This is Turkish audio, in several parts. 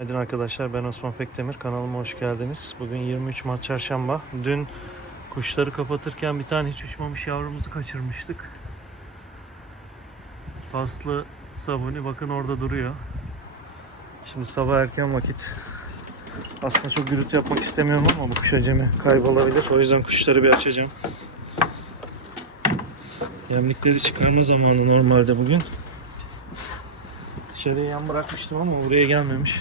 Günaydın arkadaşlar ben Osman Pekdemir kanalıma hoş geldiniz. Bugün 23 Mart Çarşamba. Dün kuşları kapatırken bir tane hiç uçmamış yavrumuzu kaçırmıştık. Paslı sabuni bakın orada duruyor. Şimdi sabah erken vakit. Aslında çok gürültü yapmak istemiyorum ama bu kuş acemi kaybolabilir. O yüzden kuşları bir açacağım. Yemlikleri çıkarma zamanı normalde bugün. İçeriye yan bırakmıştım ama buraya gelmemiş.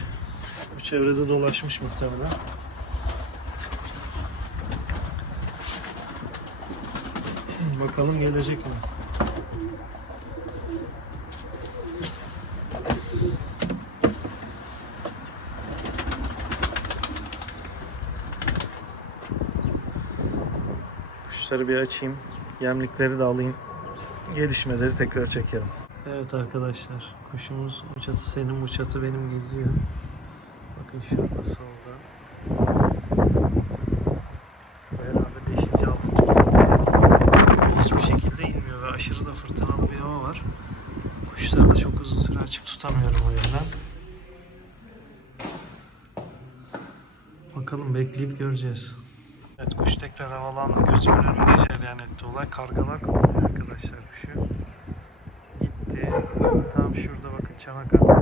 Çevrede dolaşmış muhtemelen. Bakalım gelecek mi? Kuşları bir açayım. Yemlikleri de alayım. Gelişmeleri tekrar çekelim. Evet arkadaşlar. Kuşumuz bu çatı senin bu çatı benim geziyor. Bakın şurada solda. Herhalde 5. 6. Hiçbir şekilde inmiyor ve aşırı da fırtınalı bir hava var. Kuşları da çok uzun süre açık tutamıyorum o yüzden. Bakalım bekleyip göreceğiz. Evet kuş tekrar havalandı. Gözümün önünde cereyan etti olay. Kargalar kovalıyor arkadaşlar kuşu. Gitti. Tam şurada bakın çanak bunun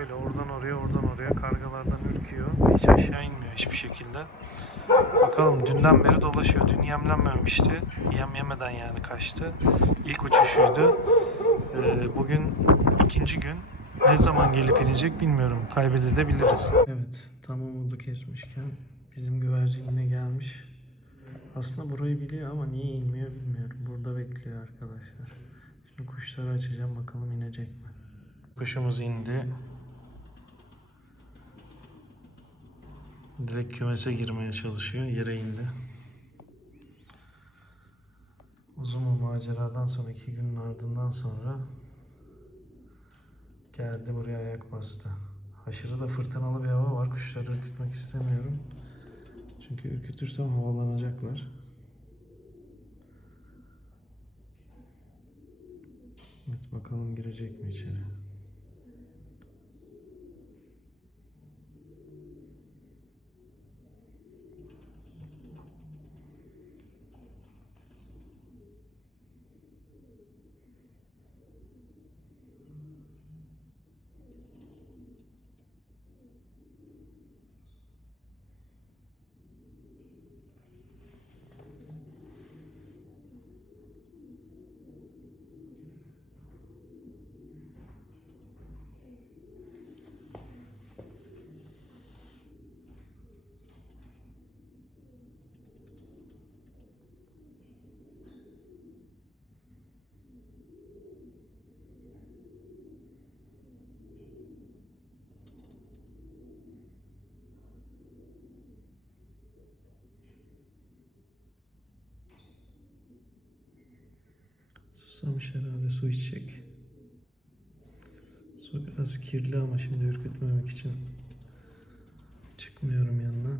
böyle oradan oraya oradan oraya kargalardan ürküyor. Hiç aşağı inmiyor hiçbir şekilde. Bakalım dünden beri dolaşıyor. Dün yemlenmemişti. Yem yemeden yani kaçtı. İlk uçuşuydu. Ee, bugün ikinci gün. Ne zaman gelip inecek bilmiyorum. Kaybedebiliriz. Evet. Tam umudu kesmişken bizim güvercin yine gelmiş. Aslında burayı biliyor ama niye inmiyor bilmiyorum. Burada bekliyor arkadaşlar. Şimdi kuşları açacağım bakalım inecek mi? Kuşumuz indi. Direkt kümese girmeye çalışıyor. Yere indi. Uzun bir maceradan sonra iki günün ardından sonra geldi buraya ayak bastı. Aşırı da fırtınalı bir hava var. Kuşları ürkütmek istemiyorum. Çünkü ürkütürsem havalanacaklar. Evet bakalım girecek mi içeri? Susamış herhalde su içecek. Su biraz kirli ama şimdi ürkütmemek için çıkmıyorum yanına.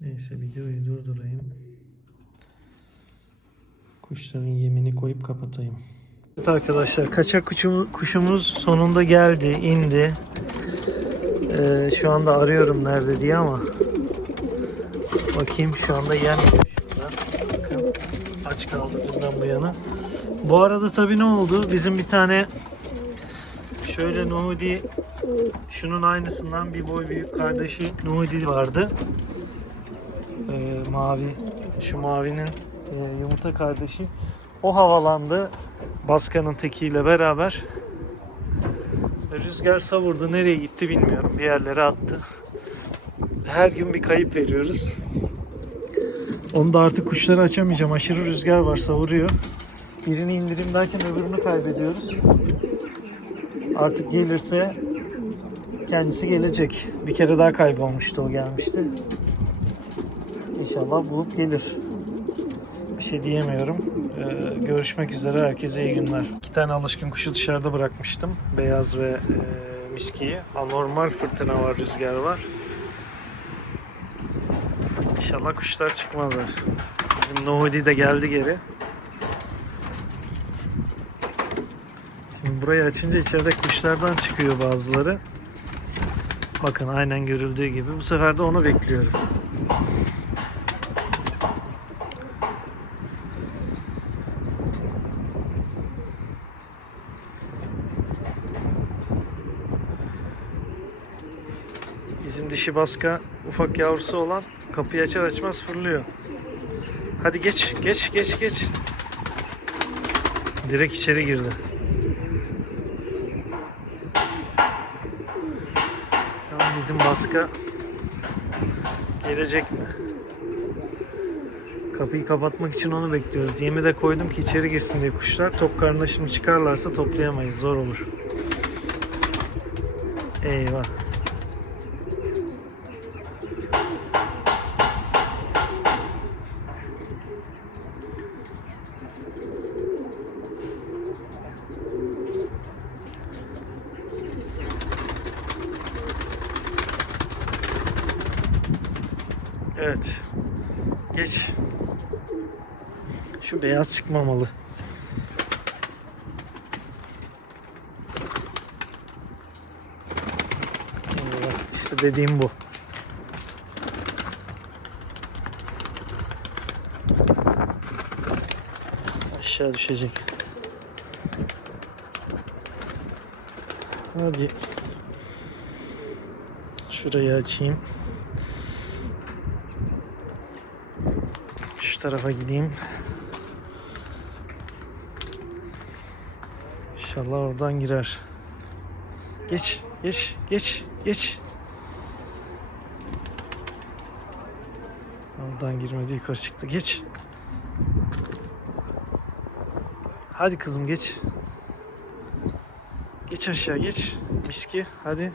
Neyse videoyu durdurayım. Kuşların yemini koyup kapatayım. Evet arkadaşlar kaçak kuşumuz, sonunda geldi, indi. Ee, şu anda arıyorum nerede diye ama bakayım şu anda. Bakın aç kaldı dünden bu yana. Bu arada tabii ne oldu? Bizim bir tane şöyle Nuhudi şunun aynısından bir boy büyük kardeşi Nuhudi vardı. Ee, mavi şu mavinin e, yumurta kardeşi. O havalandı. Baskanın tekiyle beraber. Rüzgar savurdu. Nereye gitti bilmiyorum. Bir yerlere attı. Her gün bir kayıp veriyoruz. Onu da artık kuşları açamayacağım. Aşırı rüzgar var savuruyor. Birini indireyim derken öbürünü kaybediyoruz. Artık gelirse kendisi gelecek. Bir kere daha kaybolmuştu o gelmişti. İnşallah bulup gelir. Şey diyemiyorum. Ee, görüşmek üzere. Herkese iyi günler. İki tane alışkın kuşu dışarıda bırakmıştım. Beyaz ve e, miskiyi. Anormal fırtına var, rüzgar var. İnşallah kuşlar çıkmazlar. Bizim Nohudi de geldi geri. Şimdi burayı açınca içeride kuşlardan çıkıyor bazıları. Bakın aynen görüldüğü gibi. Bu sefer de onu bekliyoruz. Bizim dişi baska ufak yavrusu olan kapıyı açar açmaz fırlıyor. Hadi geç, geç, geç, geç. Direkt içeri girdi. Tamam bizim baska gelecek mi? Kapıyı kapatmak için onu bekliyoruz. Yemi de koydum ki içeri girsin diye kuşlar. Tok karnına şimdi çıkarlarsa toplayamayız. Zor olur. Eyvah. Evet. Geç. Şu beyaz çıkmamalı. İşte dediğim bu. Aşağı düşecek. Hadi. Şurayı açayım. Şu tarafa gideyim. İnşallah oradan girer. Geç, geç, geç, geç. Oradan girmedi yukarı çıktı. Geç. Hadi kızım geç. Geç aşağı geç. Miski hadi.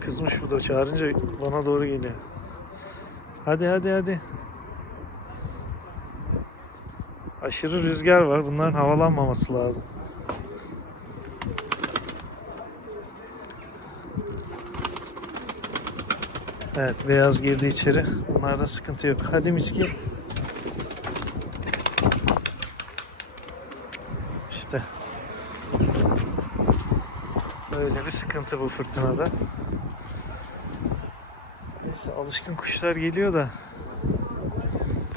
Kızmış bu da çağırınca bana doğru geliyor. Hadi hadi hadi. Aşırı rüzgar var. Bunların havalanmaması lazım. Evet beyaz girdi içeri. Bunlarda sıkıntı yok. Hadi miski. İşte. Böyle bir sıkıntı bu fırtınada. Neyse alışkın kuşlar geliyor da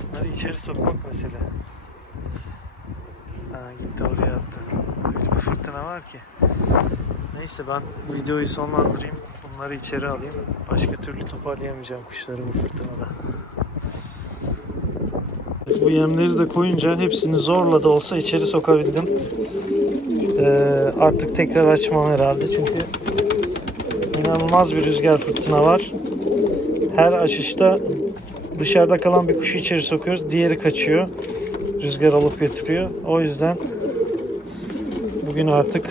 bunları içeri sokmak mesele. Ha, gitti oraya attı. Öyle bir fırtına var ki. Neyse ben videoyu sonlandırayım. Bunları içeri alayım. Başka türlü toparlayamayacağım kuşları bu fırtınada. Bu yemleri de koyunca hepsini zorla da olsa içeri sokabildim. Ee, artık tekrar açmam herhalde çünkü inanılmaz bir rüzgar fırtına var. Her açışta dışarıda kalan bir kuşu içeri sokuyoruz. Diğeri kaçıyor. Rüzgar alıp götürüyor. O yüzden bugün artık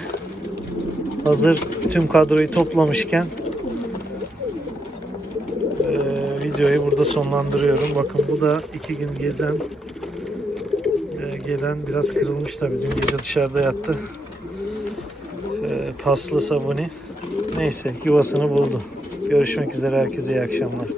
hazır tüm kadroyu toplamışken videoyu burada sonlandırıyorum. Bakın bu da iki gün gezen eee, gelen biraz kırılmış tabii. Dün gece dışarıda yattı. Eee, paslı sabuni. Neyse yuvasını buldu. Görüşmek üzere herkese iyi akşamlar.